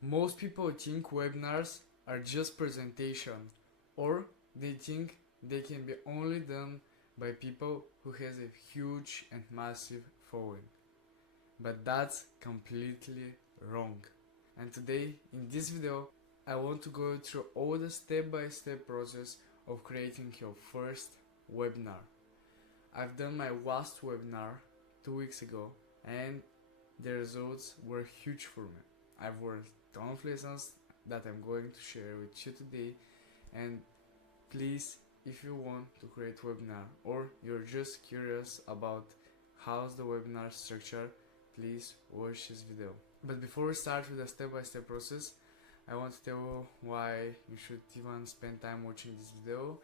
Most people think webinars are just presentation, or they think they can be only done by people who has a huge and massive following. But that's completely wrong. And today in this video I want to go through all the step-by-step process of creating your first webinar. I've done my last webinar 2 weeks ago and the results were huge for me. I've learned a ton of lessons that I'm going to share with you today, and please, if you want to create webinar or you're just curious about how's the webinar structure, please watch this video. But before we start with the step-by-step process, I want to tell you why you should even spend time watching this video.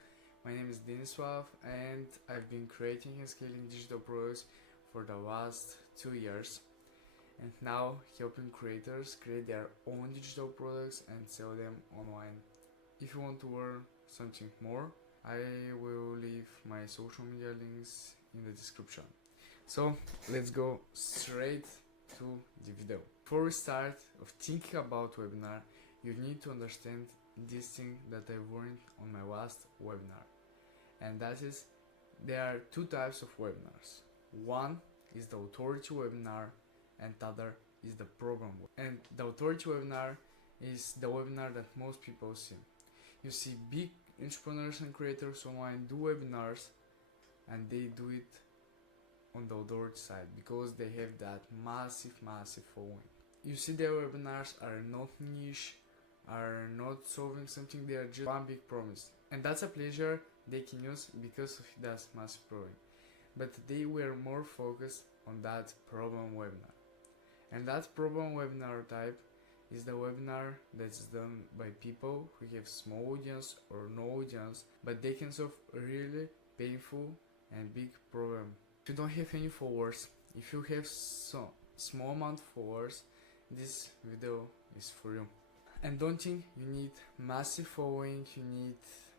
My name is Denisław and I've been creating and scaling digital products for the last 2 years, and now helping creators create their own digital products and sell them online. If you want to learn something more, I will leave my social media links in the description. So let's go straight to the video. Before we start of thinking about webinar, you need to understand this thing that I learned on my last webinar, and that is there are two types of webinars. One is the authority webinar and the other is the program. And the authority webinar is the webinar that most people see. You see big entrepreneurs and creators online do webinars, and they do it on the authority side because they have that massive following. You see their webinars are not niche, are not solving something, they are just one big promise, and that's a pleasure they can use because of that massive following. But today we are more focused on that problem webinar, and that problem webinar type is the webinar that's done by people who have small audience or no audience, but they can solve a really painful and big problem. If you don't have any followers, if you have some small amount of followers, this video is for you. And don't think you need massive following, you need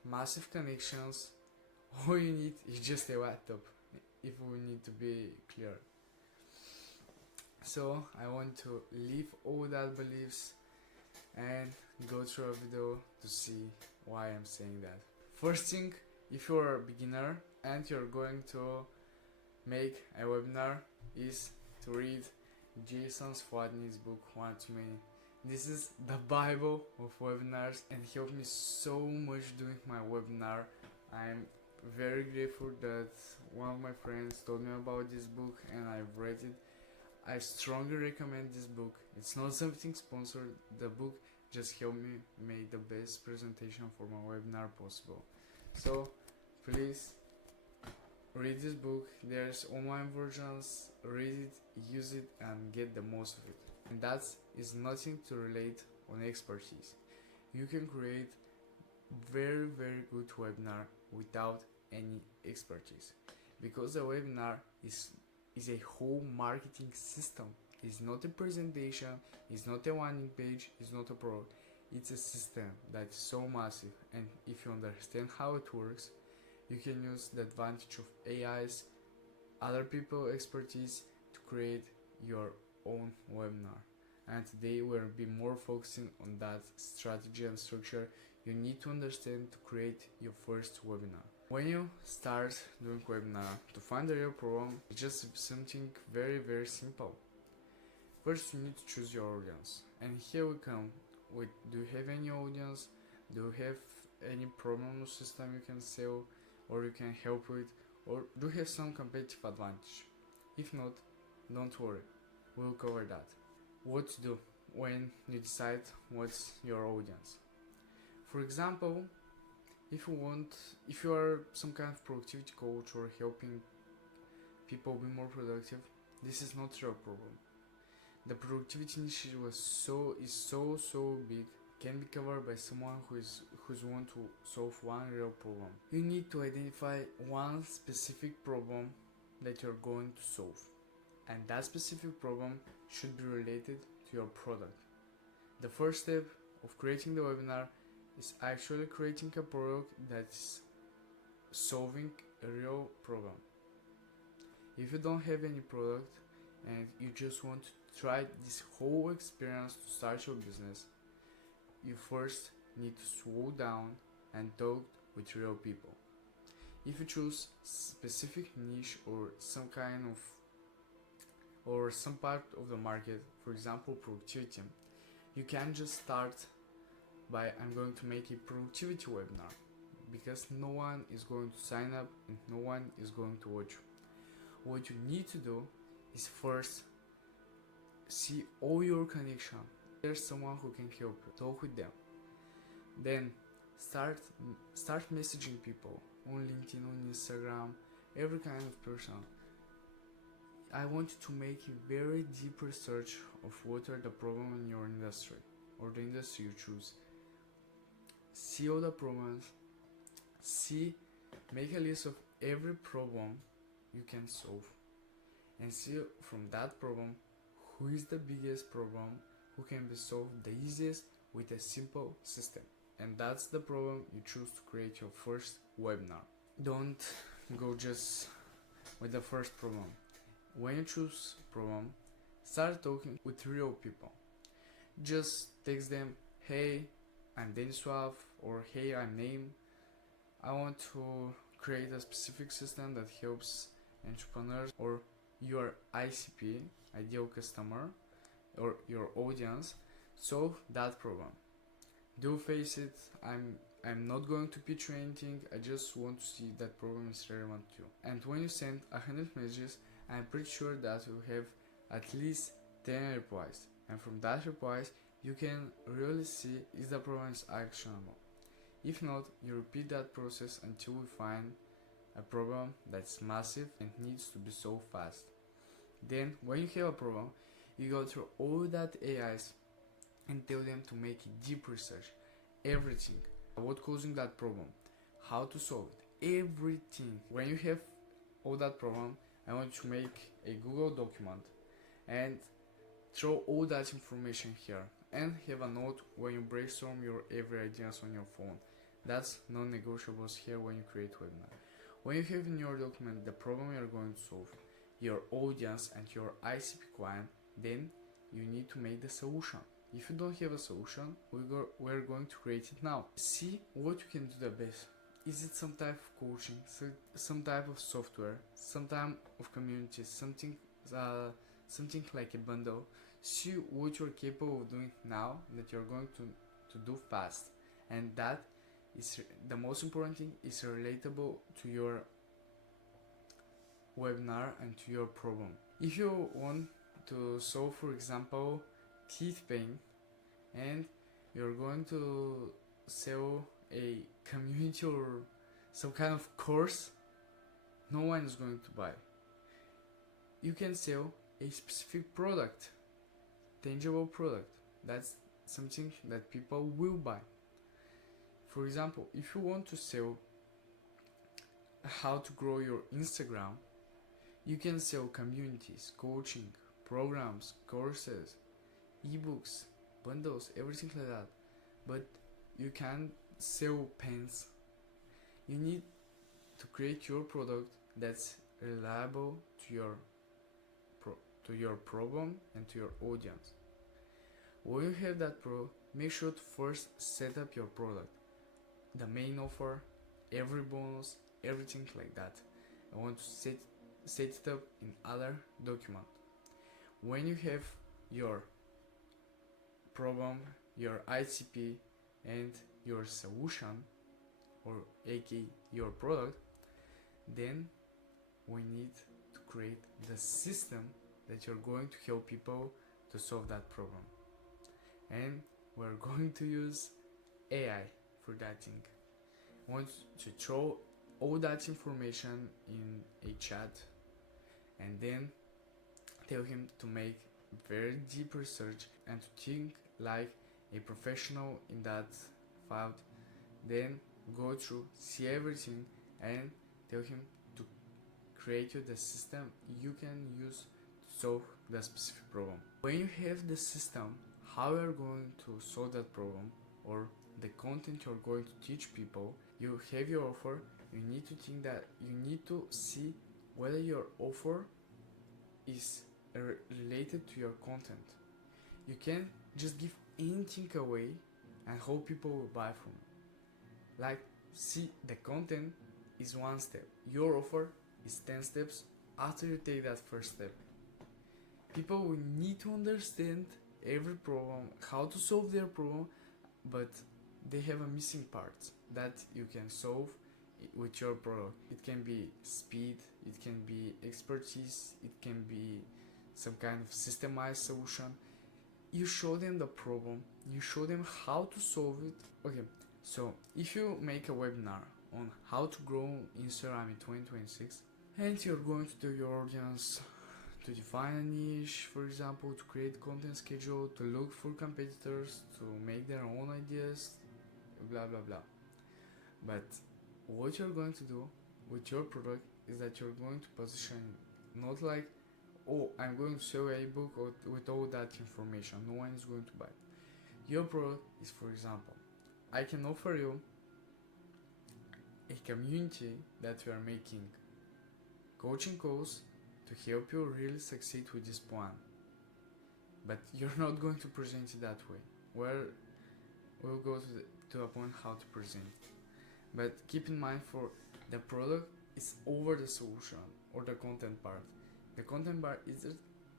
massive connections. All you need is just a laptop, if we need to be clear. So I want to leave all that beliefs and go through a video to see why I'm saying that. First thing, if you're a beginner and you're going to make a webinar, is to read Jason Swatney's book One Too Many. This is the Bible of webinars and helped me so much doing my webinar. I'm very grateful that one of my friends told me about this book and I've read it. I strongly recommend this book. It's not something sponsored. The book just helped me make the best presentation for my webinar possible. So please read this book. There's online versions. Read it, use it, and get the most of it. And that is nothing to relate on expertise. You can create very good webinar without any expertise, because the webinar is a whole marketing system. It's not a presentation, it's not a landing page, it's not a product. It's a system that is so massive, and if you understand how it works, you can use the advantage of AIs, other people's expertise to create your own webinar. And today we'll be more focusing on that strategy and structure you need to understand to create your first webinar. When you start doing webinar, to find the real problem, it's just something very simple. First you need to choose your audience, and here we come with, do you have any audience? Do you have any problem system you can sell or you can help with, or do you have some competitive advantage? If not, don't worry, we'll cover that. What to do when you decide what's your audience. For example, if you are some kind of productivity coach or helping people be more productive, this is not your problem. The productivity niche is so big, can be covered by someone who's want to solve one real problem. You need to identify one specific problem that you're going to solve, and that specific problem should be related to your product. The first step of creating the webinar is actually creating a product that's solving a real problem. If you don't have any product and you just want try this whole experience to start your business, you first need to slow down and talk with real people. If you choose specific niche or some kind of or some part of the market, for example productivity, you can just start by I'm going to make a productivity webinar, because no one is going to sign up and no one is going to watch you. What you need to do is first see all your connection. There's someone who can help you, talk with them. Then start messaging people on LinkedIn, on Instagram, every kind of person. I want you to make a very deep research of what are the problems in your industry or the industry you choose. See all the problems, make a list of every problem you can solve, and see from that problem who is the biggest problem, who can be solved the easiest with a simple system. And that's the problem you choose to create your first webinar. Don't go just with the first problem. When you choose problem, start talking with real people. Just text them, hey, I'm Deniswav, or hey, I'm Name. I want to create a specific system that helps entrepreneurs or your ICP, ideal customer, or your audience solve that problem. Do face it. I'm not going to pitch you anything. I just want to see that problem is relevant to you. And when you send 100 messages, I'm pretty sure that you have at least 10 replies. And from that replies, you can really see if the problem is actionable. If not, you repeat that process until you find a problem that's massive and needs to be solved fast. Then, when you have a problem, you go through all that AIs and tell them to make a deep research. Everything. What causing that problem? How to solve it? Everything. When you have all that problem, I want to make a Google document and throw all that information here, and have a note when you brainstorm your every ideas on your phone. That's non-negotiables here when you create webinar. When you have in your document the problem you're going to solve, your audience and your ICP client, then you need to make the solution. If you don't have a solution, we're going to create it now. See what you can do the best. Is it some type of coaching, some type of software, some type of community, something like a bundle? See what you're capable of doing now that you're going to do fast, and that is the most important thing, is relatable to your webinar and to your problem. If you want to solve, for example, teeth pain, and you're going to sell a community or some kind of course, no one is going to buy. You can sell a specific product, tangible product. That's something that people will buy. For example, if you want to sell how to grow your Instagram, you can sell communities, coaching, programs, courses, ebooks, bundles, everything like that. But you can't sell pens. You need to create your product that's reliable to your problem and to your audience. When you have that make sure to first set up your product, the main offer, every bonus, everything like that. I want to set it up in other document. When you have your problem, your ICP, and your solution, or aka your product, then we need to create the system that you're going to help people to solve that problem. And we're going to use AI for that thing. I want to throw all that information in a chat and then tell him to make very deep research and to think like a professional in that field. Then go through, see everything, and tell him to create you the system you can use to solve the specific problem. When you have the system, how you're going to solve that problem, or the content you're going to teach people, you have your offer. You need to think that you need to see whether your offer is related to your content. You can just give anything away and hope people will buy from it. Like, see, the content is one step. Your offer is 10 steps after you take that first step. People will need to understand every problem, how to solve their problem, but they have a missing part that you can solve with your product. It can be speed, it can be expertise, it can be some kind of systemized solution. You show them the problem, you show them how to solve it. Okay, so if you make a webinar on how to grow Instagram in 2026 and you're going to tell your audience to define a niche, for example, to create content schedule, to look for competitors, to make their own ideas, blah blah blah. But what you're going to do with your product is that you're going to position not like, oh, I'm going to sell an ebook with all that information, no one is going to buy it. Your product is, for example, I can offer you a community that we are making coaching calls to help you really succeed with this plan. But you're not going to present it that way. We'll go to a point how to present it. But keep in mind, for the product is over the solution or the content part. The content part is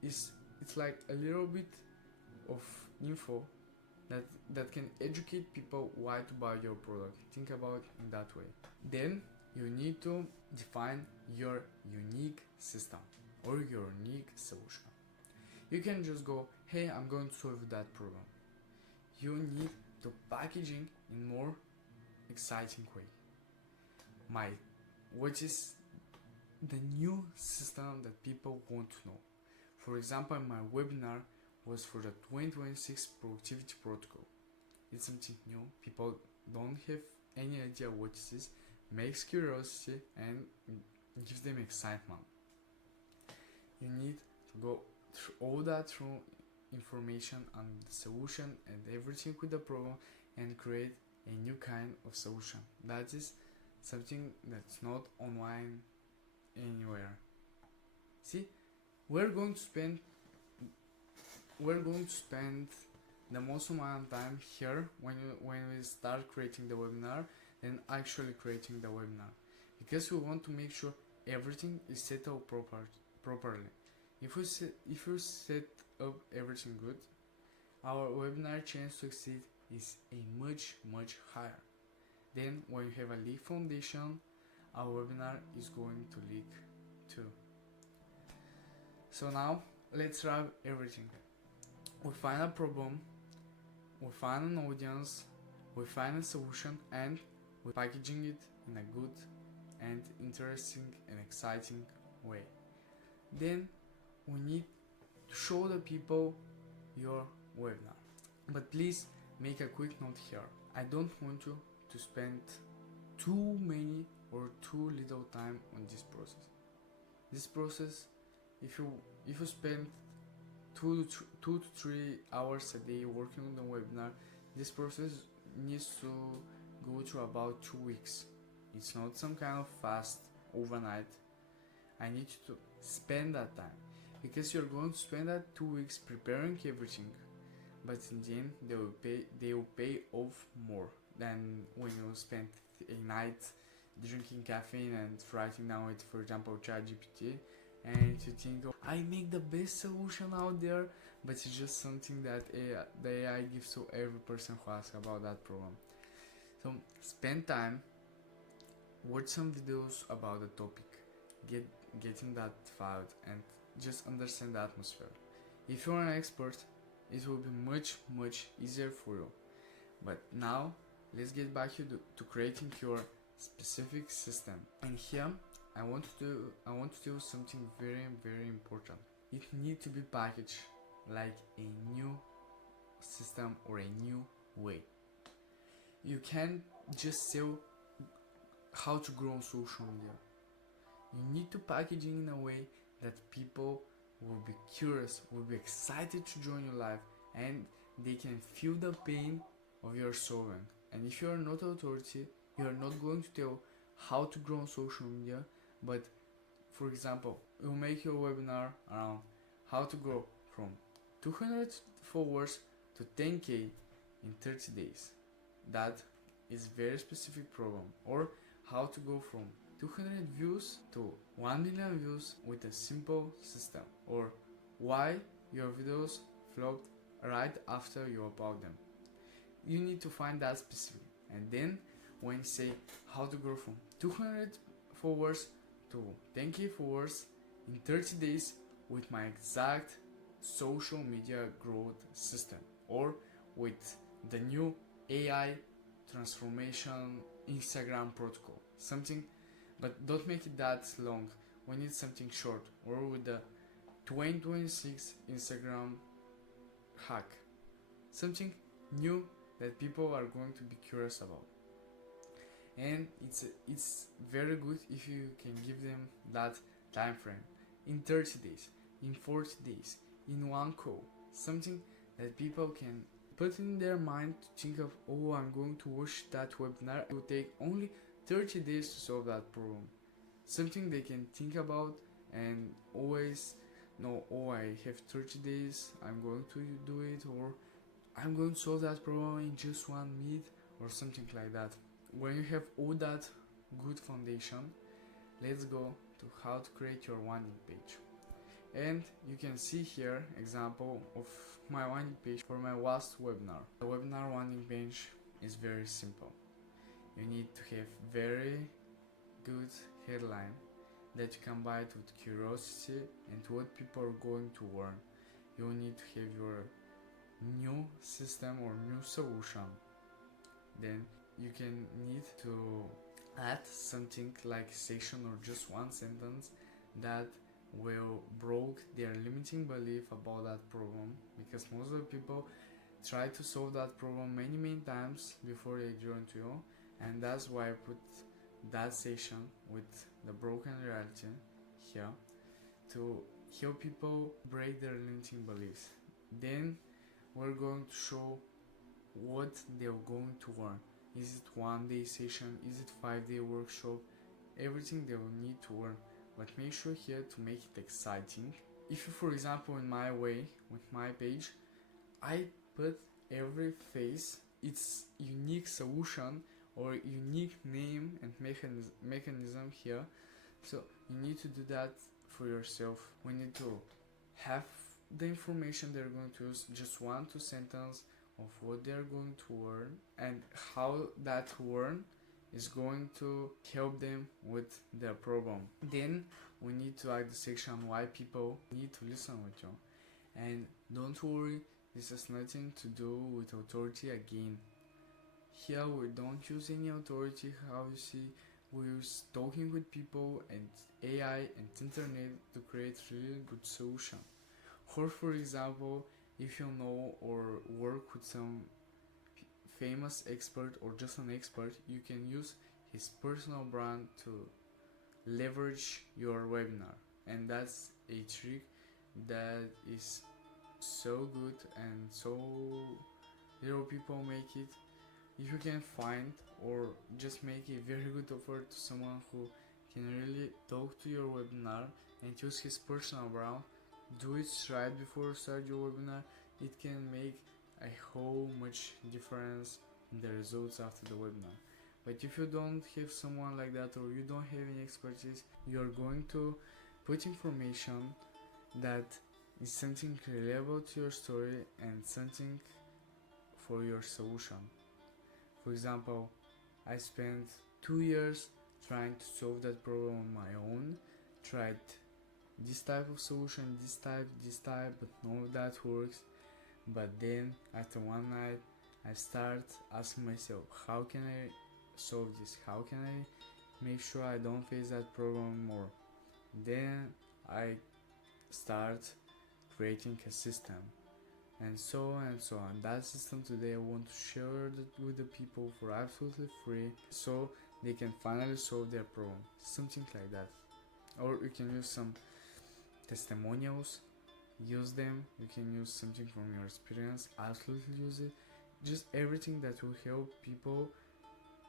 it's like a little bit of info that can educate people why to buy your product. Think about it in that way. Then you need to define your unique system or your unique solution. You can just go, hey, I'm going to solve that problem. You need to packaging in more exciting way. What is the new system that people want to know? For example, my webinar was for the 2026 productivity protocol. It's something new. People don't have any idea what it is. Makes curiosity and gives them excitement. You need to go through all that through information on the solution and everything with the problem and create a new kind of solution. That is something that's not online anywhere. See, we're going to spend the most amount of time here when we start creating the webinar than actually creating the webinar, because we want to make sure everything is set up properly. If you set up everything good, our webinar chance to succeed is a much higher. Then when you have a leak foundation, our webinar is going to leak too. So now let's wrap everything. We find a problem, we find an audience, we find a solution, and we're packaging it in a good and interesting and exciting way. Then we need to show the people your webinar. But please make a quick note here. I don't want you to spend too many or too little time on this process. This process, if you spend 2 to 3 hours a day working on the webinar, this process needs to go through about 2 weeks. It's not some kind of fast overnight. I need you to spend that time, because you're going to spend that 2 weeks preparing everything, but in the end they will pay off more than when you spend a night drinking caffeine and writing down it, for example, ChatGPT, and you think, oh, I make the best solution out there, but it's just something that the AI gives to every person who asks about that problem. So spend time, watch some videos about the topic, getting that filed, and just understand the atmosphere. If you're an expert, it will be much easier for you. But now let's get back to creating your specific system. And here I want to do something very important. It needs to be packaged like a new system or a new way. You can't just sell how to grow on social media. You need to package it in a way that people will be curious, will be excited to join your live, and they can feel the pain of your solving. And if you are not authority, you are not going to tell how to grow on social media, but for example, you make your webinar around how to grow from 200 followers to 10k in 30 days. That is very specific problem. Or how to go from 200 views to 1 million views with a simple system. Or why your videos flopped right after you upload them. You need to find that specific. And then when you say how to grow from 200 followers to 10k followers in 30 days with my exact social media growth system, or with the new AI transformation Instagram protocol, something, but don't make it that long. We need something short, or with the 2026 Instagram hack, something new that people are going to be curious about. And it's very good if you can give them that time frame in 30 days, in 40 days, in one call, something that people can put in their mind to think of, oh, I'm going to watch that webinar. It will take only 30 days to solve that problem. Something they can think about and always know, oh, I have 30 days, I'm going to do it, or I'm going to solve that problem in just 1 minute, or something like that. When you have all that good foundation, let's go to how to create your landing page. And you can see here example of my landing page for my last webinar. The webinar landing page is very simple. You need to have very good headline that you combine it with curiosity and what people are going to learn. You need to have your new system or new solution. Then you can need to add something like section or just one sentence that will broke their limiting belief about that problem, because most of the people try to solve that problem many times before they join to you, and that's why I put that section with the broken reality here to help people break their limiting beliefs. Then we're going to show what they're going to learn. Is it 1 day session? Is it 5-day workshop? Everything they will need to learn. But make sure here to make it exciting. If you, for example, in my way, with my page, I put every phase its unique solution or unique name and mechanism here. So you need to do that for yourself. We need to have the information they're going to use, just 1-2 sentences of what they're going to learn and how that learn is going to help them with their problem. Then we need to add the section why people need to listen with you. And don't worry, this has nothing to do with authority again. Here we don't use any authority. How you see, we use talking with people and AI and internet to create really good solution. Or for example, if you know or work with some famous expert or just an expert, you can use his personal brand to leverage your webinar. And that's a trick that is so good and so little people make it. If you can find or just make a very good offer to someone who can really talk to your webinar and use his personal brand, do it right before you start your webinar. It can make a whole much difference in the results after the webinar. But if you don't have someone like that or you don't have any expertise, you're going to put information that is something reliable to your story and something for your solution. For example, I spent 2 years trying to solve that problem on my own, tried this type of solution, this type, but none of that works. But then after one night I start asking myself, how can I solve this? How can I make sure I don't face that problem more? Then I start creating a system, and so on and so on. That system today I want to share with the people for absolutely free, so they can finally solve their problem, something like that. Or you can use some testimonials, use them. You can use something from your experience, absolutely use it. Just everything that will help people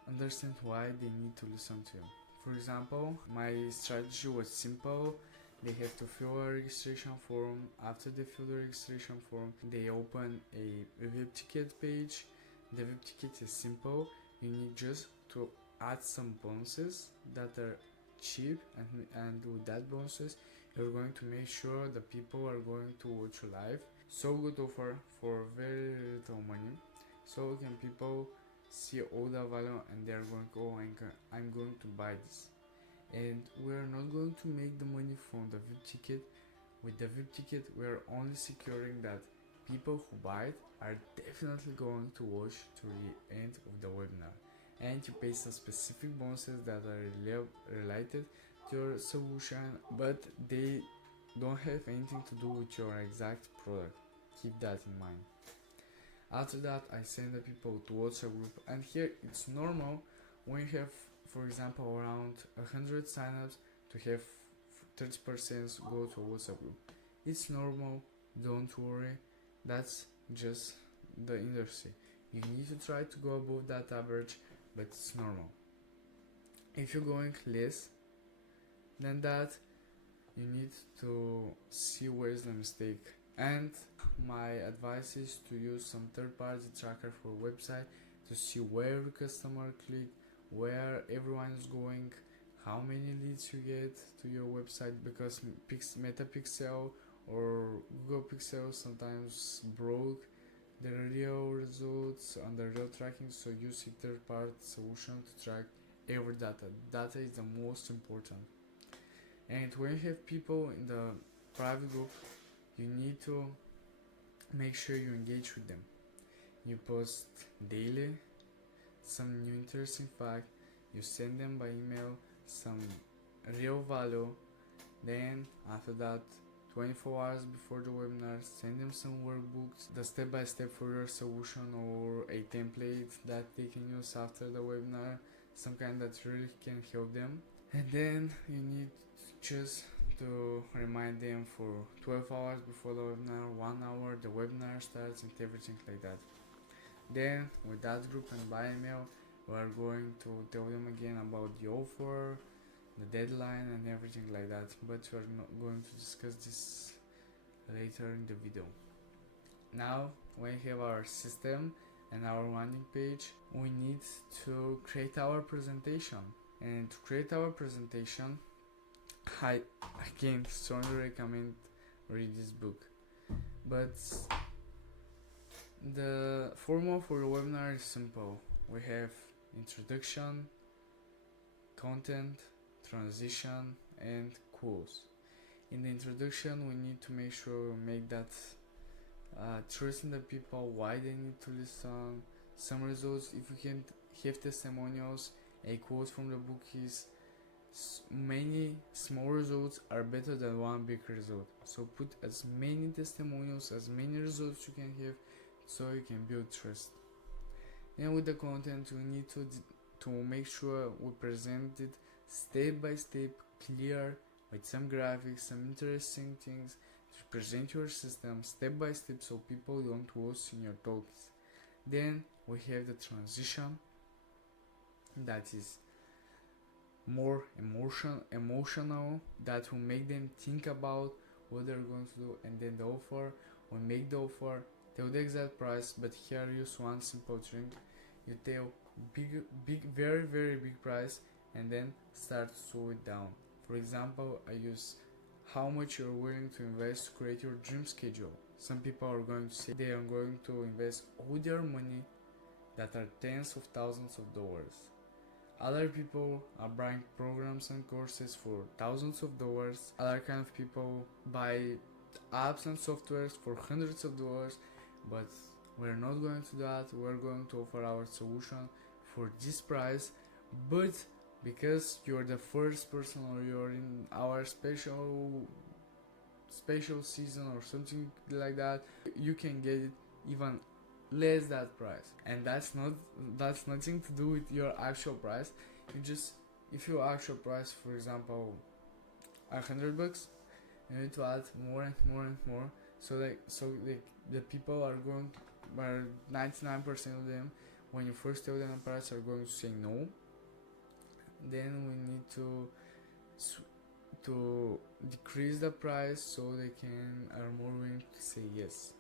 understand why they need to listen to you. For example, my strategy was simple They have to fill a registration form. After they fill the registration form, they open a web ticket page. The web ticket is simple. You need just to add some bonuses that are cheap, and with that bonuses you're going to make sure the people are going to watch you live. So good offer for very little money, so can people see all the value and they're going, oh, I'm going to buy this. And we're not going to make the money from the VIP ticket. With the VIP ticket we're only securing that people who buy it are definitely going to watch to the end of the webinar, and you pay some specific bonuses that are related to your solution, but they don't have anything to do with your exact product. Keep that in mind. After that, I send the people to WhatsApp group, and here it's normal when you have, for example, around 100 signups to have 30% go to a WhatsApp group. It's normal, don't worry, that's just the industry. You need to try to go above that average, but it's normal. If you're going less than that, you need to see where's the mistake. And my advice is to use some third-party tracker for a website to see where every customer clicked, where everyone is going, how many leads you get to your website, because Metapixel or Google Pixel sometimes broke the real results on the real tracking, so use a third-party solution to track every data. Data is the most important. And when you have people in the private group, you need to make sure you engage with them. You post daily some new interesting fact, you send them by email some real value, then after that 24 hours before the webinar send them some workbooks, the step-by-step for your solution, or a template that they can use after the webinar, some kind that really can help them. And then you need just to remind them for 12 hours before the webinar, 1 hour the webinar starts, and everything like that. Then with that group and by email, we are going to tell them again about the offer, the deadline, and everything like that, but we are not going to discuss this later in the video. Now when we have our system and our landing page, we need to create our presentation. And to create our presentation, I again strongly recommend read this book. But the format for the webinar is simple. We have introduction, content, transition, and quotes. In the introduction, we need to make sure we make that trusting the people why they need to listen. Some results, if you can have testimonials, a quote from the book is many small results are better than one big result. So put as many testimonials, as many results you can have, so you can build trust. Then with the content, we need to make sure we present it step by step, clear, with some graphics, some interesting things to present your system step by step, so people don't lose in your talks. Then we have the transition, that is more emotional, that will make them think about what they're going to do. And then the offer, we make the offer, tell the exact price, but here use one simple trick. You tell big very very big price, and then start to slow it down. For example, I use how much you're willing to invest to create your dream schedule. Some people are going to say they are going to invest all their money, that are tens of thousands of dollars. Other people are buying programs and courses for thousands of dollars. Other kind of people buy apps and softwares for hundreds of dollars. But we're not going to do that. We're going to offer our solution for this price. But because you're the first person, or you're in our special season or something like that, you can get it even less that price. And that's nothing to do with your actual price. You just, if your actual price, for example, $100, you need to add more and more and more, so the people are 99% of them, when you first tell them the price, are going to say no. Then we need to to decrease the price so they are more willing to say yes.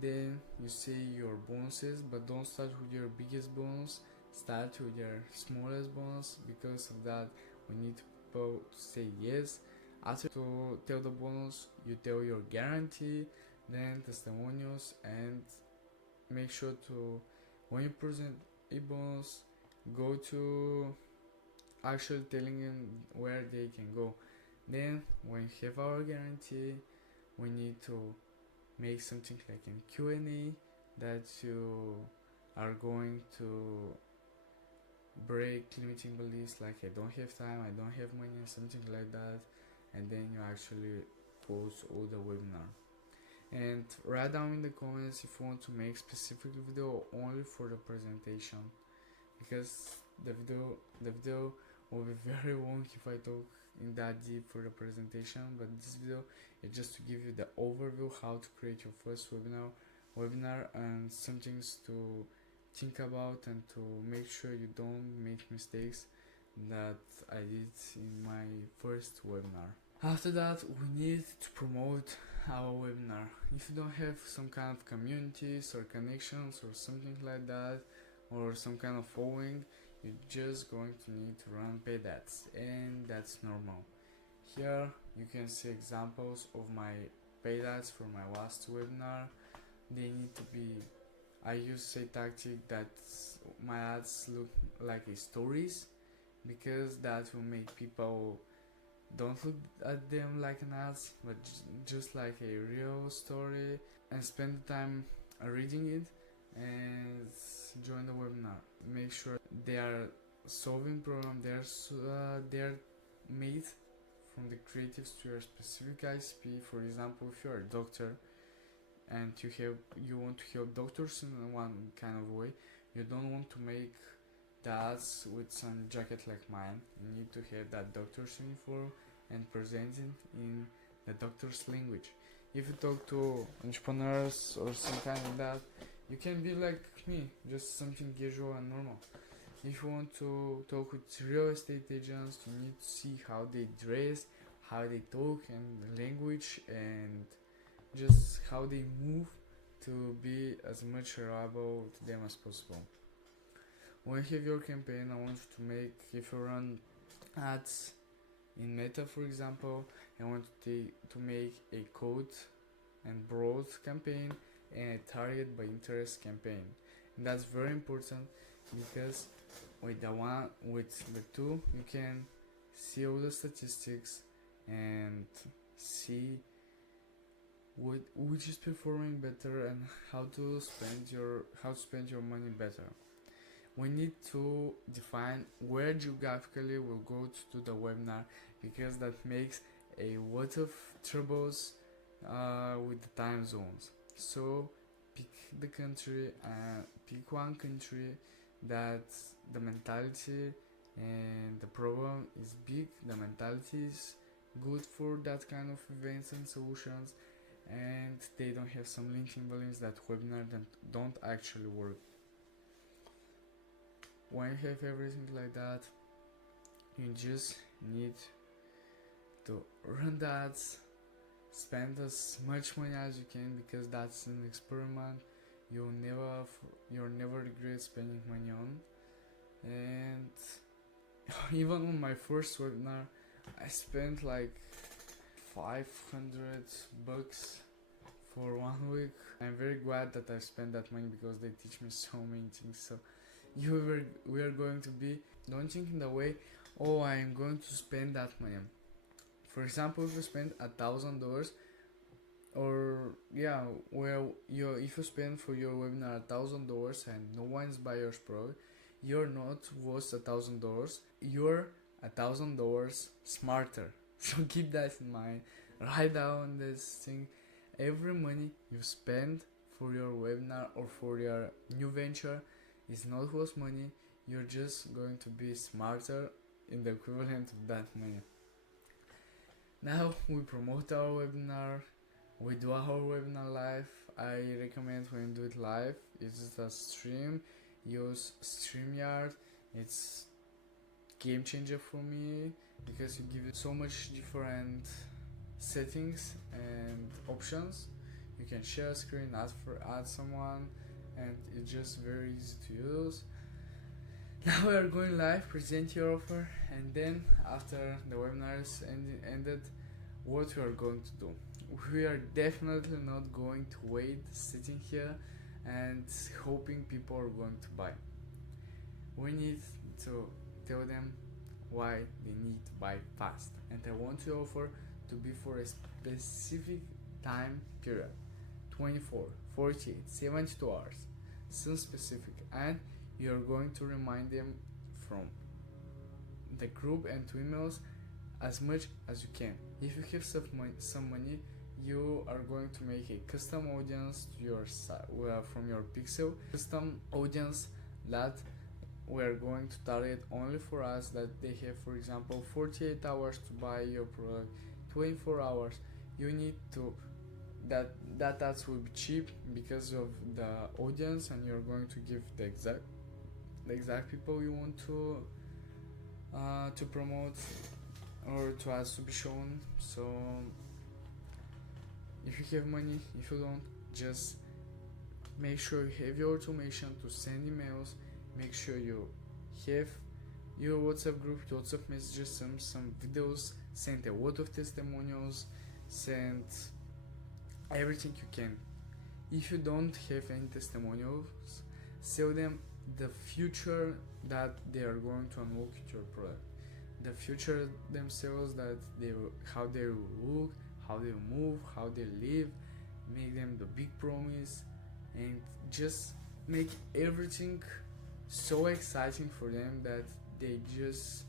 Then you say your bonuses, but don't start with your biggest bonus, start with your smallest bonus. Because of that, we need people to say yes. After to tell the bonus, you tell your guarantee, then testimonials, and make sure to, when you present a bonus, go to actually telling them where they can go. Then when you have our guarantee, we need to make something like a Q&A that you are going to break limiting beliefs like I don't have time, I don't have money, something like that, and then you actually post all the webinar. And write down in the comments if you want to make specific video only for the presentation, because the video will be very long if I talk in that deep for the presentation. But this video is just to give you the overview how to create your first webinar and some things to think about and to make sure you don't make mistakes that I did in my first webinar. After that, we need to promote our webinar. If you don't have some kind of communities or connections or something like that, or some kind of following, you're just going to need to run paid ads, and that's normal. Here you can see examples of my paid ads for my last webinar. They need to be, I use a tactic that my ads look like a stories, because that will make people don't look at them like an ads, but just like a real story, and spend the time reading it and join the webinar. Make sure they are solving problem, they are made from the creatives to your specific ICP. For example, if you are a doctor and you want to help doctors in one kind of way, you don't want to make the ads with some jacket like mine. You need to have that doctor's uniform and present it in the doctor's language. If you talk to entrepreneurs or some kind of that, you can be like me, just something casual and normal. If you want to talk with real estate agents, you need to see how they dress, how they talk and language, and just how they move to be as much reliable to them as possible. When you have your campaign, I want you to make, if you run ads in Meta for example, I want to make a code and broad campaign and a target by interest campaign. And that's very important, because with the two you can see all the statistics and see which is performing better and how to spend your money better. We need to define where geographically we'll go to do the webinar, because that makes a lot of troubles with the time zones. So pick the country, pick one country that the mentality and the problem is big, the mentality is good for that kind of events and solutions, and they don't have some linking balloons that webinar that don't actually work. When you have everything like that, you just need to run the ads, spend as much money as you can, because that's an experiment you'll never regret spending money on. And even on my first webinar, I spent like $500 for 1 week. I'm very glad that I spent that money, because they teach me so many things. So we are going to be, don't think in the way, oh, I'm going to spend that money. For example, if you spend $1,000, or if you spend for your webinar $1,000 and no one's buy your product, you're not worth $1,000. You're $1,000 smarter. So keep that in mind. Write down this thing. Every money you spend for your webinar or for your new venture is not worth money. You're just going to be smarter in the equivalent of that money. Now we promote our webinar. We do our webinar live. I recommend when you do it live, it's just a stream. Use StreamYard. It's game changer for me, because you give it so much different settings and options. You can share a screen, add someone, and it's just very easy to use. Now we are going live, present your offer, and then after the webinar is ended, what we are going to do. We are definitely not going to wait sitting here and hoping people are going to buy. We need to tell them why they need to buy fast, and I want your offer to be for a specific time period, 24, 48, 72 hours, some specific, and you're going to remind them from the group and to emails as much as you can. If you have some money, you are going to make a custom audience to your from your pixel, custom audience that we are going to target only for us, that they have, for example, 48 hours to buy your product, 24 hours. You need to that ads will be cheap because of the audience, and you're going to give the exact people you want to promote or to ask to be shown. So if you have money, if you don't, just make sure you have your automation to send emails. Make sure you have your WhatsApp group, your WhatsApp messages, some videos, send a lot of testimonials, send everything you can. If you don't have any testimonials, sell them the future that they are going to unlock with your product, the future themselves, that how they look, how they move, how they live. Make them the big promise, and just make everything so exciting for them that they just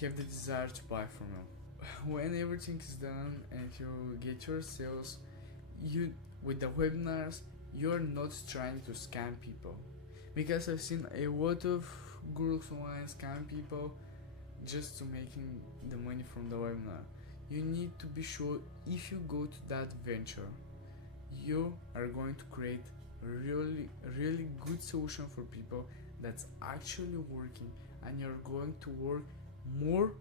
have the desire to buy from you. When everything is done and you get your sales, you with the webinars, you're not trying to scam people, because I've seen a lot of gurus online scam people just to making the money from the webinar. You need to be sure, if you go to that venture, you are going to create a really good solution for people that's actually working, and you're going to work more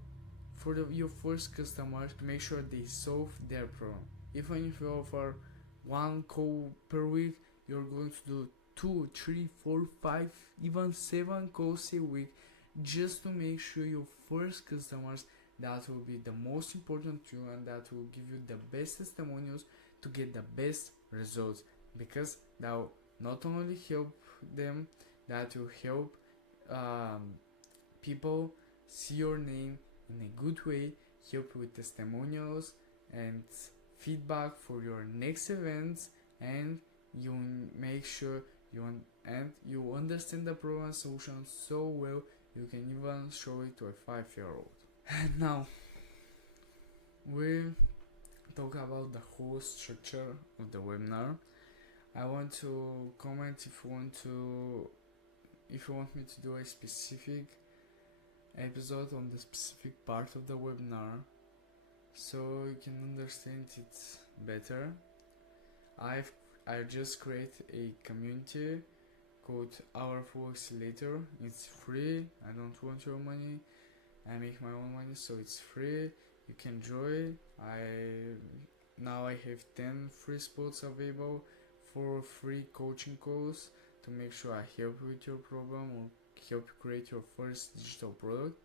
for your first customers to make sure they solve their problem. Even if you offer 1 call per week, you're going to do 2, 3, 4, 5, even 7 calls a week, just to make sure your first customers, that will be the most important to you, and that will give you the best testimonials to get the best results, because that will not only help them, that will help people see your name in a good way, help you with testimonials and feedback for your next events, and you make sure you understand the problem solution so well you can even show it to a 5-year-old. And now we talk about the whole structure of the webinar. I want to comment if you want me to do a specific episode on the specific part of the webinar, so you can understand it better. I just create a community called Our Full Accelerator. It's free. I don't want your money. I make my own money, so it's free. You can join. Now I have 10 free spots available for free coaching calls to make sure I help you with your problem or help you create your first digital product.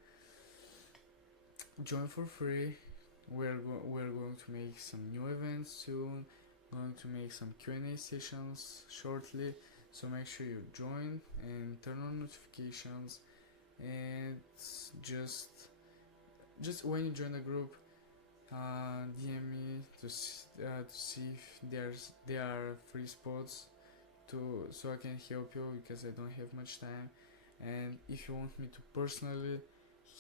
Join for free. We're going to make some new events soon. Going to make some Q&A sessions shortly, so make sure you join and turn on notifications, and just when you join the group, DM me to see if there are free spots so I can help you, because I don't have much time. And if you want me to personally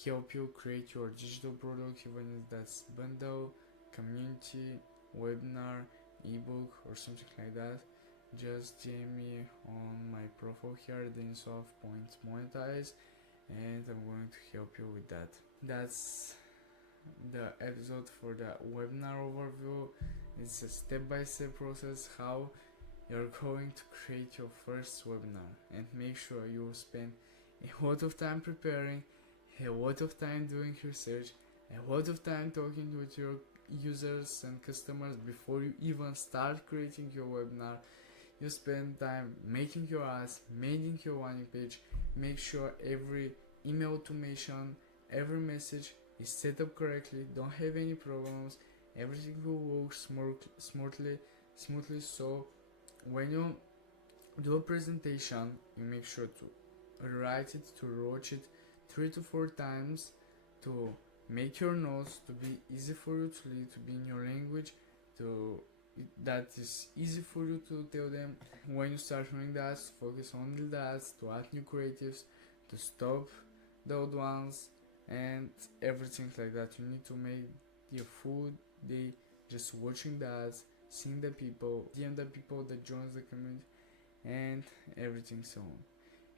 help you create your digital product, even if that's bundle, community, webinar, ebook, or something like that, just DM me on my profile here, Denisov.monetize, and I'm going to help you with that. That's the episode for the webinar overview. It's a step-by-step process how you're going to create your first webinar, and make sure you spend a lot of time preparing, a lot of time doing research, a lot of time talking with your users and customers before you even start creating your webinar. You spend time making your ads, making your landing page, make sure every email automation, every message is set up correctly, don't have any problems, everything will work smoothly. So when you do a presentation, you make sure to write it, to watch it 3 to 4 times, to make your notes to be easy for you to read, to be in your language, to that is easy for you to tell them. When you start doing that, focus on that, to add new creatives, to stop the old ones, and everything like that. You need to make your full day just watching that, seeing the people, DM the people that joins the community, and everything so on.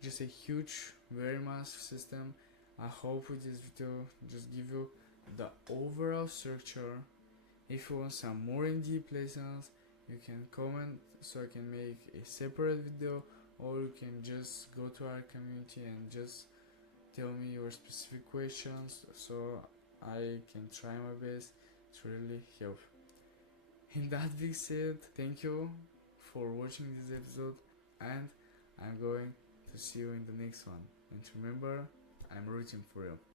Just a huge, very massive system. I hope with this video just give you the overall structure. If you want some more in-depth lessons, you can comment so I can make a separate video, or you can just go to our community and just tell me your specific questions so I can try my best to really help. In that being said, thank you for watching this episode, and I'm going to see you in the next one. And remember, I'm rooting for you.